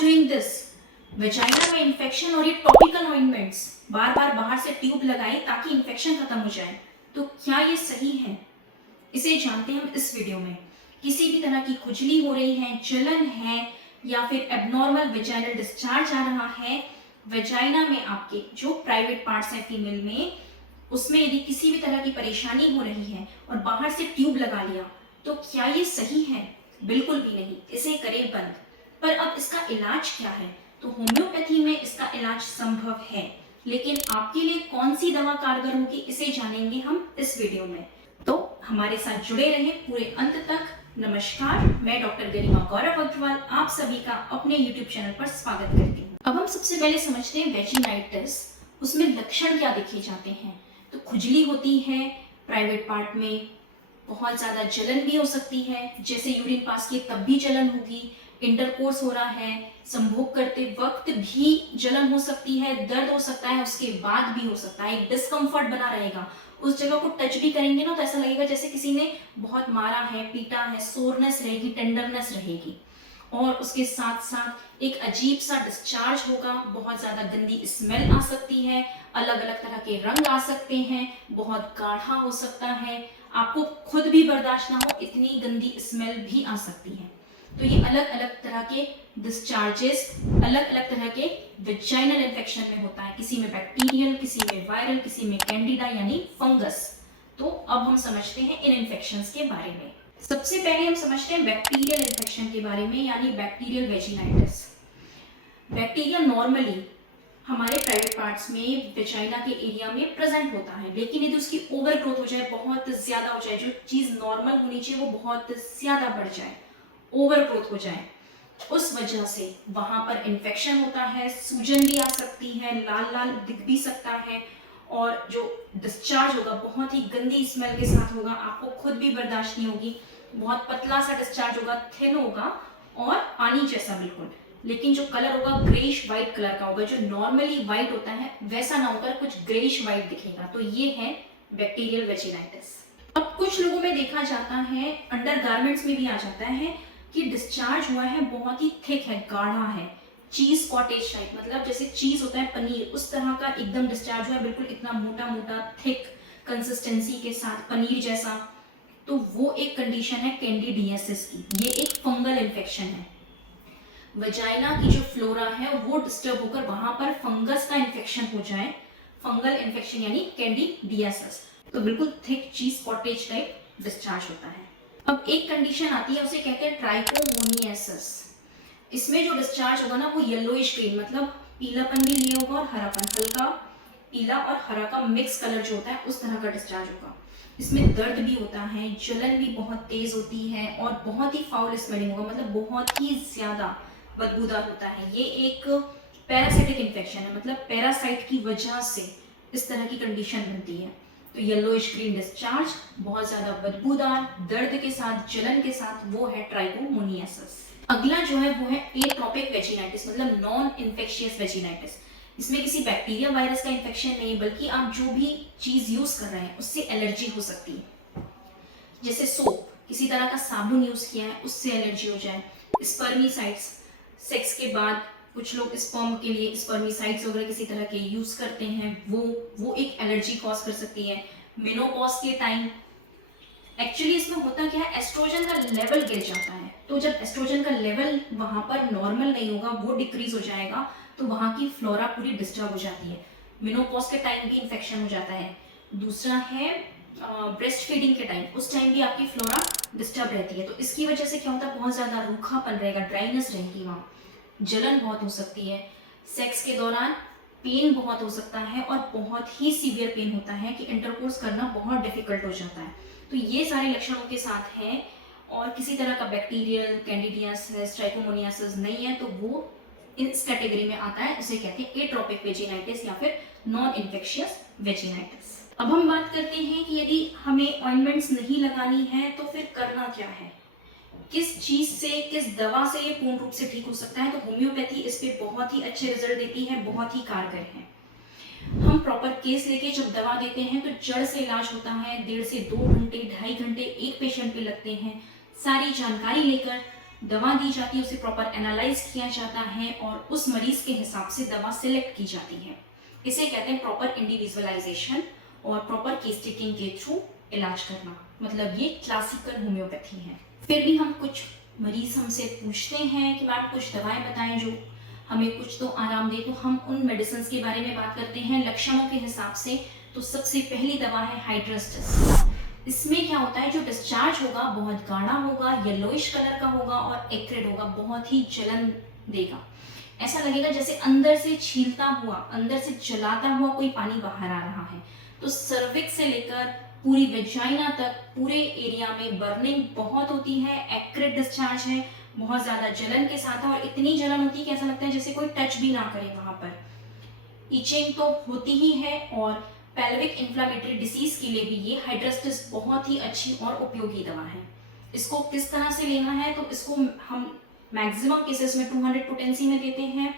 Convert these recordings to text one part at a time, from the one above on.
Doing this? Vagina में infection और ये टॉपिकल ऑइंटमेंट्स बार बार बाहर से ट्यूब लगाए ताकि इन्फेक्शन खत्म हो जाए, तो क्या ये सही है? इसे जानते हैं हम इस वीडियो में। किसी भी तरह की खुजली हो रही है, जलन है या फिर एबनॉर्मल वेजाइनल डिस्चार्ज आ रहा है, वेजाइना में आपके जो प्राइवेट पार्ट्स हैं फीमेल में, उसमें यदि किसी भी तरह की परेशानी हो रही है और बाहर से ट्यूब लगा लिया, तो क्या ये सही है? बिल्कुल भी नहीं, इसे करें बंद। पर अब इसका इलाज क्या है? तो होम्योपैथी में इसका इलाज संभव है, लेकिन आपके लिए कौन सी दवा कारगर होगी इसे जानेंगे हम इस वीडियो में। तो हमारे साथ जुड़े रहें पूरे अंत तक। नमस्कार, मैं डॉक्टर गरिमा गौरव अग्रवाल आप सभी का अपने YouTube चैनल पर स्वागत करती हूँ। अब हम सबसे पहले समझते हैं वेजिनाइटिस, उसमें लक्षण क्या देखे जाते हैं। तो खुजली होती है प्राइवेट पार्ट में, बहुत ज्यादा जलन भी हो सकती है, जैसे यूरिन पास किए तब भी जलन होगी, इंटरकोर्स हो रहा है, संभोग करते वक्त भी जलन हो सकती है, दर्द हो सकता है, उसके बाद भी हो सकता है, एक डिस्कम्फर्ट बना रहेगा। उस जगह को टच भी करेंगे ना तो ऐसा लगेगा जैसे किसी ने बहुत मारा है, पीटा है, सोरनेस रहेगी, टेंडरनेस रहेगी। और उसके साथ साथ एक अजीब सा डिस्चार्ज होगा, बहुत ज्यादा गंदी स्मेल आ सकती है, अलग अलग तरह के रंग आ सकते हैं, बहुत गाढ़ा हो सकता है, आपको खुद भी बर्दाश्त ना हो इतनी गंदी स्मेल भी आ सकती है। तो ये अलग अलग तरह के डिस्चार्जेस अलग अलग तरह के वेजाइनल इन्फेक्शन में होता है, किसी में बैक्टीरियल, किसी में वायरल, किसी में कैंडिडा यानी फंगस। तो अब हम समझते हैं इन इन्फेक्शंस के बारे में। सबसे पहले हम समझते हैं बैक्टीरियल इन्फेक्शन के बारे में, यानी बैक्टीरियल वेजिनाइटिस। बैक्टीरिया नॉर्मली हमारे प्राइवेट पार्ट्स में वेजाइना के एरिया में प्रेजेंट होता है, लेकिन यदि उसकी ओवर ग्रोथ हो जाए, बहुत ज्यादा हो जाए, जो चीज नॉर्मल होनी चाहिए वो बहुत ज्यादा बढ़ जाए, ओवर ग्रोथ हो जाए, उस वजह से वहां पर इन्फेक्शन होता है, सूजन भी आ सकती है, लाल लाल दिख भी सकता है, और जो डिस्चार्ज होगा बहुत ही गंदी स्मेल के साथ होगा, आपको खुद भी बर्दाश्त नहीं होगी, बहुत पतला सा डिस्चार्ज होगा, थिन होगा और पानी जैसा बिल्कुल, लेकिन जो कलर होगा ग्रेइश व्हाइट कलर का होगा, जो नॉर्मली व्हाइट होता है वैसा ना होकर कुछ ग्रेइश व्हाइट दिखेगा। तो ये है बैक्टीरियल वेजिनाइटिस। अब कुछ लोगों में देखा जाता है, अंडर गारमेंट्स में भी आ जाता है कि डिस्चार्ज हुआ है, बहुत ही थिक है, गाढ़ा है, चीज कॉटेज टाइप, मतलब जैसे चीज होता है पनीर, उस तरह का एकदम डिस्चार्ज हुआ है, बिल्कुल इतना मोटा मोटा थिक कंसिस्टेंसी के साथ पनीर जैसा। तो वो एक कंडीशन है कैंडिडियासिस की, ये एक फंगल इन्फेक्शन है। वजाइना की जो फ्लोरा है वो डिस्टर्ब होकर वहां पर फंगस का इन्फेक्शन हो जाए, फंगल इन्फेक्शन यानी कैंडिडियासिस। तो बिल्कुल थिक चीज कॉटेज टाइप डिस्चार्ज होता है। अब एक कंडीशन आती है, उसे कहते हैं ट्राइकोमोनियासिस। इसमें जो डिस्चार्ज होगा ना वो येलोइश ग्रीन, मतलब पीलापन भी लिए होगा और हरापन, हल्का पीला और हरा का मिक्स कलर जो होता है उस तरह का डिस्चार्ज होगा। इसमें दर्द भी होता है, जलन भी बहुत तेज होती है और बहुत ही फाउल स्मेलिंग होगा, मतलब बहुत ही ज्यादा बदबूदार होता है। ये एक पैरासाइटिक इन्फेक्शन है, मतलब पैरासाइट की वजह से इस तरह की कंडीशन बनती है। तो येलोइश ग्रीन डिस्चार्ज, बहुत ज्यादा बदबूदार, दर्द के साथ, जलन के साथ, वो है ट्राइकोमोनियासिस। अगला जो है वो है एट्रोपिक वेजिनाइटिस, मतलब नॉन इन्फेक्शियस वेजिनाइटिस। इसमें किसी बैक्टीरिया वायरस का इन्फेक्शन नहीं, बल्कि आप जो भी चीज यूज कर रहे हैं उससे एलर्जी हो सकती है। जैसे सोप, किसी तरह का साबुन यूज किया है उससे एलर्जी हो जाए, स्पर्मिसाइड्स, सेक्स के बाद कुछ लोग स्पर्म के लिए स्पर्मिसाइड्स वगैरह किसी तरह के यूज करते हैं, वो एक एलर्जी कॉज कर सकती है। मेनोपॉज के टाइम एक्चुअली इसमें होता क्या है, एस्ट्रोजन का लेवल गिर जाता है, तो जब एस्ट्रोजन का लेवल वहां पर नॉर्मल नहीं होगा, वो डिक्रीज हो जाएगा, तो वहां की फ्लोरा पूरी डिस्टर्ब हो जाती है। मेनोपॉज के टाइम भी इन्फेक्शन हो जाता है। दूसरा है ब्रेस्ट फीडिंग के टाइम, उस टाइम भी आपकी फ्लोरा डिस्टर्ब रहती है, तो इसकी वजह से क्या होता है, बहुत ज्यादा रूखापन रहेगा, ड्राइनेस रहेगी, वहाँ जलन बहुत हो सकती है। सेक्स के दौरान पेन बहुत हो सकता है और बहुत ही सीवियर पेन होता है कि इंटरकोर्स करना बहुत डिफिकल्ट हो जाता है। तो ये सारे लक्षणों के साथ हैं, और किसी तरह का बैक्टीरियल, कैंडिडियासिस, ट्राइकोमोनियासिस नहीं है, तो वो इस कैटेगरी में आता है, उसे कहते हैं एट्रोपिक वेजिनाइटिस या फिर नॉन इन्फेक्शियस वेजिनाइटिस। अब हम बात करते हैं कि यदि हमें ऑइंटमेंट्स नहीं लगानी है तो फिर करना क्या है, किस चीज से, किस दवा से ये पूर्ण रूप से ठीक हो सकता है। तो होम्योपैथी इस पे बहुत ही अच्छे रिजल्ट देती है, बहुत ही कारगर है। हम प्रॉपर केस लेके जब दवा देते हैं तो जड़ से इलाज होता है, 1.5 से 2 घंटे, 2.5 घंटे एक पेशेंट पे लगते हैं। सारी जानकारी लेकर दवा दी जाती है, उसे प्रॉपर एनालाइज किया जाता है और उस मरीज के हिसाब से दवा सिलेक्ट की जाती है। इसे कहते हैं प्रॉपर इंडिविजुअलाइजेशन और प्रॉपर केस टेकिंग के थ्रू इलाज करना, मतलब ये क्लासिकल होम्योपैथी है। फिर भी हम कुछ मरीज हमसे पूछते हैं कि मैम कुछ दवाएं बताएं जो हमें कुछ तो आराम दे, तो हम उन मेडिसिन के बारे में बात करते हैं लक्षणों के हिसाब से। तो सबसे पहली दवा है हाइड्रस्टिस। इसमें क्या होता है, जो डिस्चार्ज होगा बहुत गाढ़ा होगा, येलोइश कलर का होगा और एक्रेड होगा, बहुत ही जलन देगा। ऐसा लगेगा जैसे अंदर से छीलता हुआ, अंदर से जलाता हुआ कोई पानी बाहर आ रहा है। तो सर्विक्स से लेकर पूरी वेजाइना तक पूरे एरिया में बर्निंग बहुत होती है, एक्रेड डिस्चार्ज है, बहुत ज्यादा जलन के साथ है और इतनी जलन होती है कि ऐसा लगता है जैसे कोई टच भी ना करे वहां पर। इचिंग तो होती ही है और पेल्विक इन्फ्लामेटरी डिसीज के लिए भी ये हाइड्रस्टिस बहुत ही अच्छी और उपयोगी दवा है। इसको किस तरह से लेना है, तो इसको हम मैक्सिमम केसेस में 200 पोटेंसी में देते हैं,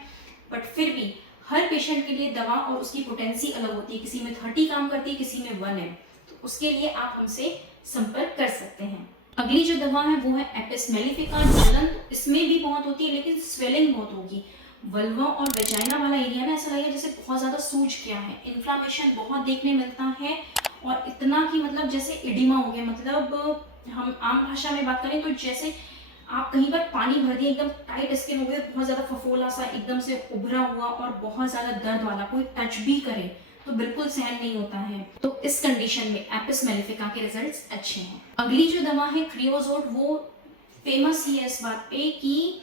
बट फिर भी हर पेशेंट के लिए दवा और उसकी पोटेंसी अलग होती है, किसी में 30 काम करती है, किसी में 1 है। तो उसके लिए आप हमसे संपर्क कर सकते हैं। अगली जो दवा है वो है एपिस मेलिफिका। जलन इसमें भी बहुत होती है लेकिन स्वेलिंग बहुत होगी। वल्वा और वेजाइना वाला एरिया ना ऐसा लगेगा जैसे बहुत ज्यादा सूज गया है, इन्फ्लामेशन बहुत देखने मिलता है और इतना कि मतलब जैसे इडिमा हो गया। मतलब हम आम भाषा में बात करें तो जैसे आप कहीं पर पानी भर दिए, एकदम टाइट स्किन हो गई, बहुत ज्यादा फफोला सा एकदम से उभरा हुआ और बहुत ज्यादा दर्द वाला, कोई टच भी करे तो बिल्कुल सहन नहीं होता है। तो इस कंडीशन में एपिस मेलिफिका के रिजल्ट्स अच्छे हैं। अगली जो दवा है क्रियोजोट, वो फेमस ही है इस बात पे कि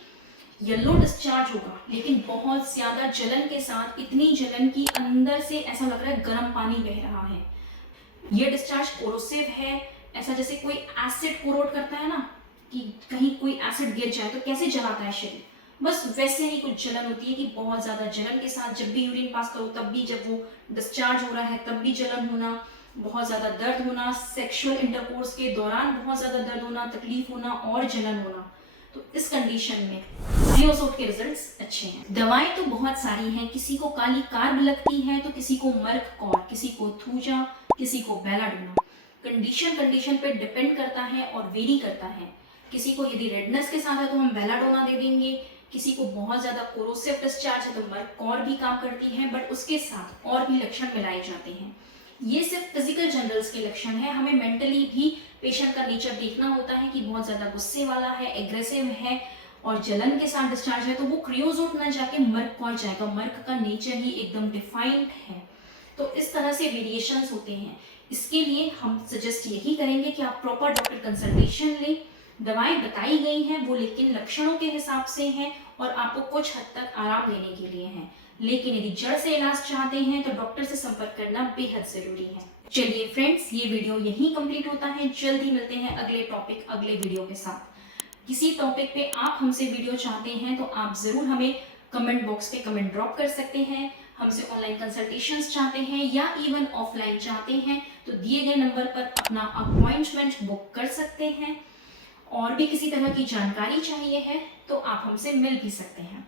येलो डिस्चार्ज होगा लेकिन बहुत ज्यादा जलन के साथ, इतनी जलन की अंदर से ऐसा लग रहा है गर्म पानी बह रहा है। ये डिस्चार्ज कोरोसिव है, ऐसा जैसे कोई एसिड कोरोट करता है ना, कि कहीं कोई एसिड गिर जाए तो कैसे जलाता है शरीर, बस वैसे ही कुछ जलन होती है कि बहुत ज्यादा जलन के साथ जब भी यूरिन पास करो तब भी, जब वो डिस्चार्ज हो रहा है तब भी जलन होना, बहुत ज्यादा दर्द होना, सेक्सुअल इंटरकोर्स के दौरान बहुत ज्यादा दर्द होना, तकलीफ होना और जलन होना। तो इस कंडीशन में क्रियोजोट के रिजल्ट्स अच्छे हैं। दवाएं तो बहुत सारी हैं, किसी को काली कार्ब लगती है तो किसी को मर्क कॉर, किसी को थूजा, किसी को बेलाडोना। कंडीशन पे डिपेंड करता है और वेरी करता है। किसी को यदि रेडनेस के साथ है तो हम बेलाडोना दे देंगे, किसी को बहुत ज्यादा कोरोसिव डिस्चार्ज है तो मर्क कॉर भी काम करती है, बट उसके साथ और भी लक्षण मिलाए जाते हैं। ये सिर्फ फिजिकल जनरल्स के लक्षण है, हमें मेंटली भी पेशेंट का नेचर देखना होता है कि बहुत ज्यादा गुस्से वाला है, एग्रेसिव है और जलन के साथ डिस्चार्ज है तो वो क्रियोजोट ना जाके मर्क कॉर जाएगा। मर्क का नेचर ही एकदम डिफाइंड है। तो इस तरह से वेरिएशंस होते हैं। इसके लिए हम सजेस्ट यही करेंगे कि आप प्रॉपर डॉक्टर कंसल्टेशन लें। दवाएं बताई गई हैं वो लेकिन लक्षणों के हिसाब से हैं और आपको कुछ हद तक आराम देने के लिए हैं, लेकिन यदि जड़ से इलाज चाहते हैं तो डॉक्टर से संपर्क करना बेहद जरूरी है। चलिए फ्रेंड्स, ये वीडियो यहीं कंप्लीट होता है। जल्द ही मिलते हैं अगले टॉपिक, अगले वीडियो के साथ। किसी टॉपिक पे आप हमसे वीडियो चाहते हैं तो आप जरूर हमें कमेंट बॉक्स पे कमेंट ड्रॉप कर सकते हैं। हमसे ऑनलाइन कंसल्टेशंस चाहते हैं या इवन ऑफलाइन चाहते हैं तो दिए गए नंबर पर अपना अपॉइंटमेंट बुक कर सकते हैं। और भी किसी तरह की जानकारी चाहिए है तो आप हमसे मिल भी सकते हैं।